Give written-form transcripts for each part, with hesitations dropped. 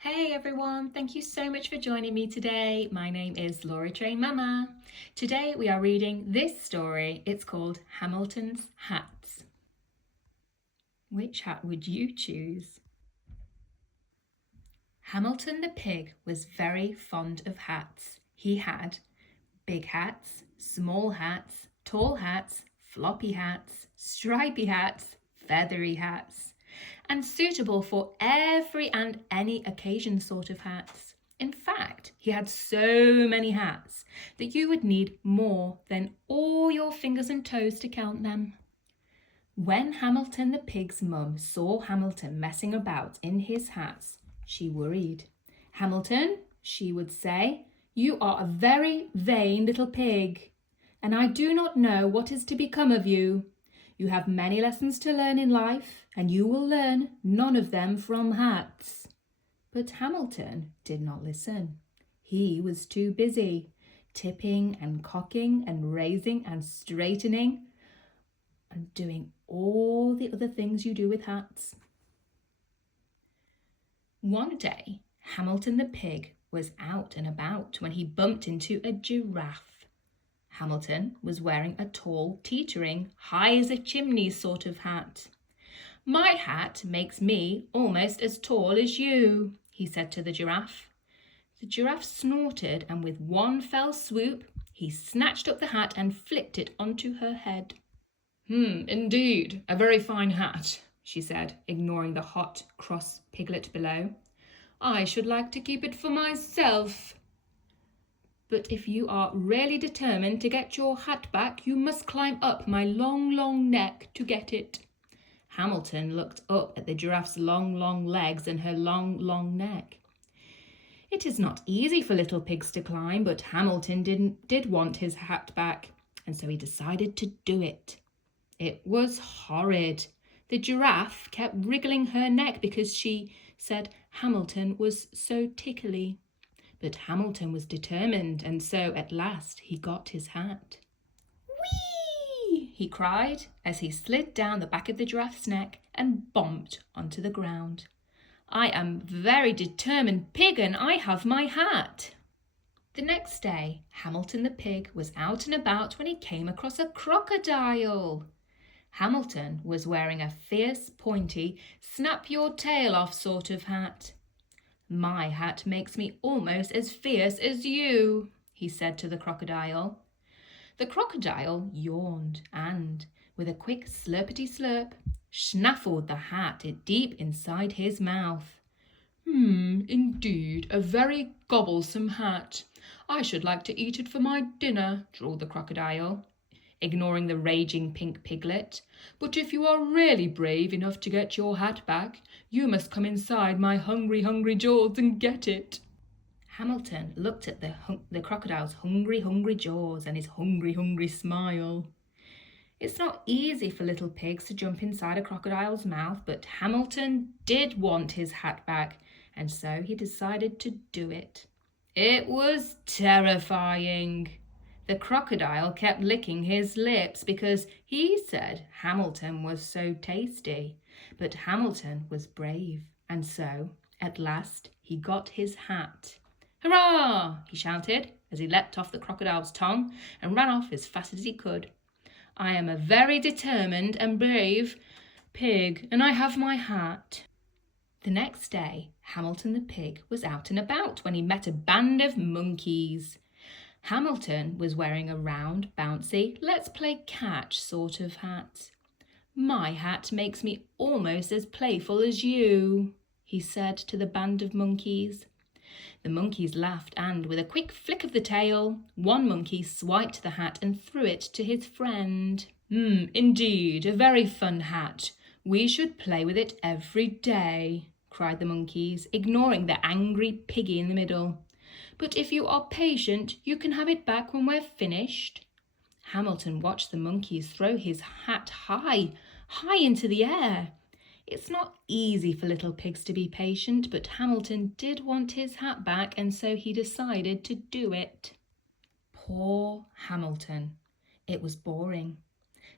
Hey everyone, thank you so much for joining me today. My name is Laura Train Mama. Today we are reading this story. It's called Hamilton's Hats. Which hat would you choose? Hamilton the pig was very fond of hats. He had big hats, small hats, tall hats, floppy hats, stripy hats, feathery hats, and suitable for every and any occasion sort of hats. In fact, he had so many hats that you would need more than all your fingers and toes to count them. When Hamilton the pig's mum saw Hamilton messing about in his hats, she worried. "Hamilton," she would say, "you are a very vain little pig, and I do not know what is to become of you. You have many lessons to learn in life, and you will learn none of them from hats." But Hamilton did not listen. He was too busy, tipping and cocking and raising and straightening and doing all the other things you do with hats. One day, Hamilton the pig was out and about when he bumped into a giraffe. Hamilton was wearing a tall, teetering, high as a chimney sort of hat. "My hat makes me almost as tall as you," he said to the giraffe. The giraffe snorted, and with one fell swoop, he snatched up the hat and flipped it onto her head. Indeed, a very fine hat," she said, ignoring the hot, cross piglet below. "I should like to keep it for myself." "But if you are really determined to get your hat back, you must climb up my long, long neck to get it." Hamilton looked up at the giraffe's long, long legs and her long, long neck. It is not easy for little pigs to climb, but Hamilton did want his hat back, and so he decided to do it. It was horrid. The giraffe kept wriggling her neck because she said Hamilton was so tickly. But Hamilton was determined, and so at last he got his hat. "Whee!" he cried as he slid down the back of the giraffe's neck and bomped onto the ground. "I am a very determined pig, and I have my hat." The next day, Hamilton the pig was out and about when he came across a crocodile. Hamilton was wearing a fierce, pointy, snap-your-tail-off sort of hat. "My hat makes me almost as fierce as you," he said to the crocodile. The crocodile yawned and, with a quick slurpety-slurp, snaffled the hat deep inside his mouth. Indeed, a very gobblesome hat. I should like to eat it for my dinner," drawled the crocodile, ignoring the raging pink piglet. "But if you are really brave enough to get your hat back, you must come inside my hungry, hungry jaws and get it." Hamilton looked at the crocodile's hungry, hungry jaws and his hungry, hungry smile. It's not easy for little pigs to jump inside a crocodile's mouth, but Hamilton did want his hat back, and so he decided to do it. It was terrifying. The crocodile kept licking his lips because he said Hamilton was so tasty. But Hamilton was brave, and so, at last, he got his hat. "Hurrah!" he shouted as he leapt off the crocodile's tongue and ran off as fast as he could. "I am a very determined and brave pig, and I have my hat." The next day, Hamilton the pig was out and about when he met a band of monkeys. Hamilton was wearing a round, bouncy, let's play catch sort of hat. "My hat makes me almost as playful as you," he said to the band of monkeys. The monkeys laughed and, with a quick flick of the tail, one monkey swiped the hat and threw it to his friend. Indeed, a very fun hat. We should play with it every day," cried the monkeys, ignoring the angry piggy in the middle. "But if you are patient, you can have it back when we're finished." Hamilton watched the monkeys throw his hat high, high into the air. It's not easy for little pigs to be patient, but Hamilton did want his hat back, and so he decided to do it. Poor Hamilton. It was boring.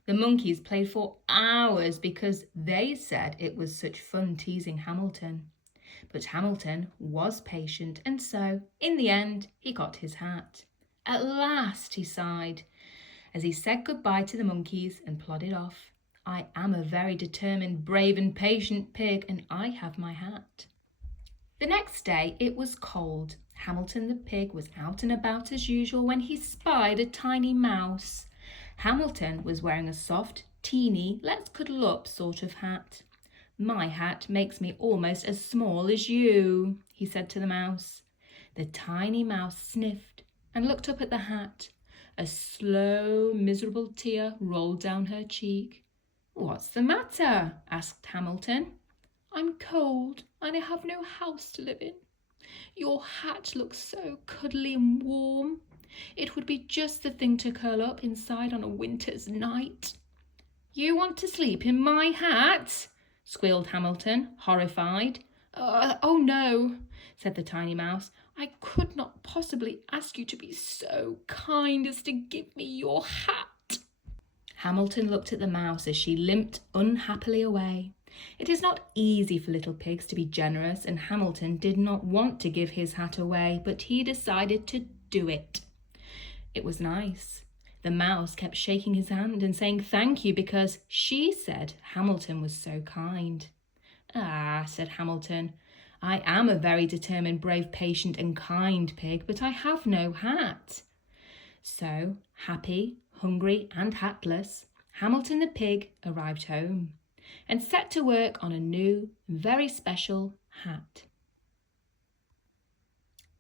The monkeys played for hours because they said it was such fun teasing Hamilton. But Hamilton was patient, and so, in the end, he got his hat. At last, he sighed, as he said goodbye to the monkeys and plodded off. I am a very determined, brave and patient pig, and I have my hat. The next day it was cold. Hamilton the pig was out and about as usual when he spied a tiny mouse. Hamilton was wearing a soft, teeny, let's cuddle up sort of hat. My hat makes me almost as small as you, he said to the mouse. The tiny mouse sniffed and looked up at the hat. A slow, miserable tear rolled down her cheek. What's the matter? Asked Hamilton. I'm cold and I have no house to live in. Your hat looks so cuddly and warm. It would be just the thing to curl up inside on a winter's night. You want to sleep in my hat? Squealed Hamilton, horrified. Oh no, said the tiny mouse. I could not possibly ask you to be so kind as to give me your hat. Hamilton looked at the mouse as she limped unhappily away. It is not easy for little pigs to be generous, and Hamilton did not want to give his hat away, but he decided to do it. It was nice. The mouse kept shaking his hand and saying thank you because she said Hamilton was so kind. Ah, said Hamilton, I am a very determined, brave, patient and kind pig, but I have no hat. So, happy, hungry and hatless, Hamilton the pig arrived home and set to work on a new, very special hat.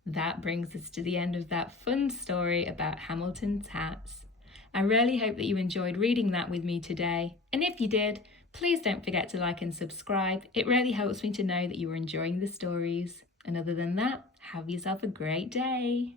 That brings us to the end of that fun story about Hamilton's hats. I really hope that you enjoyed reading that with me today, and if you did, please don't forget to like and subscribe. It really helps me to know that you are enjoying the stories. And other than that, have yourself a great day.